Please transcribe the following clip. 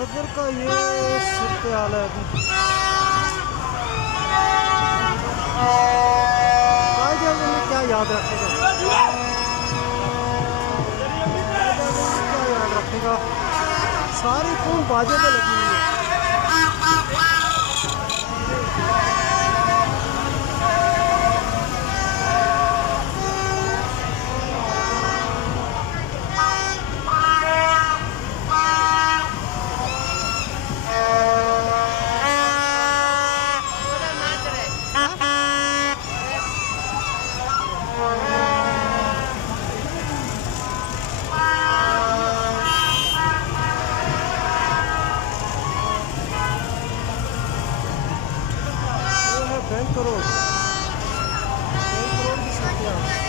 सदर का ये सूरत हाल है अभी। कायदे आज़म ने क्या याद रखेगा, कायदे आज़म ने क्या याद रखेगा, सारी कौम बाजे पे लगी हुई है।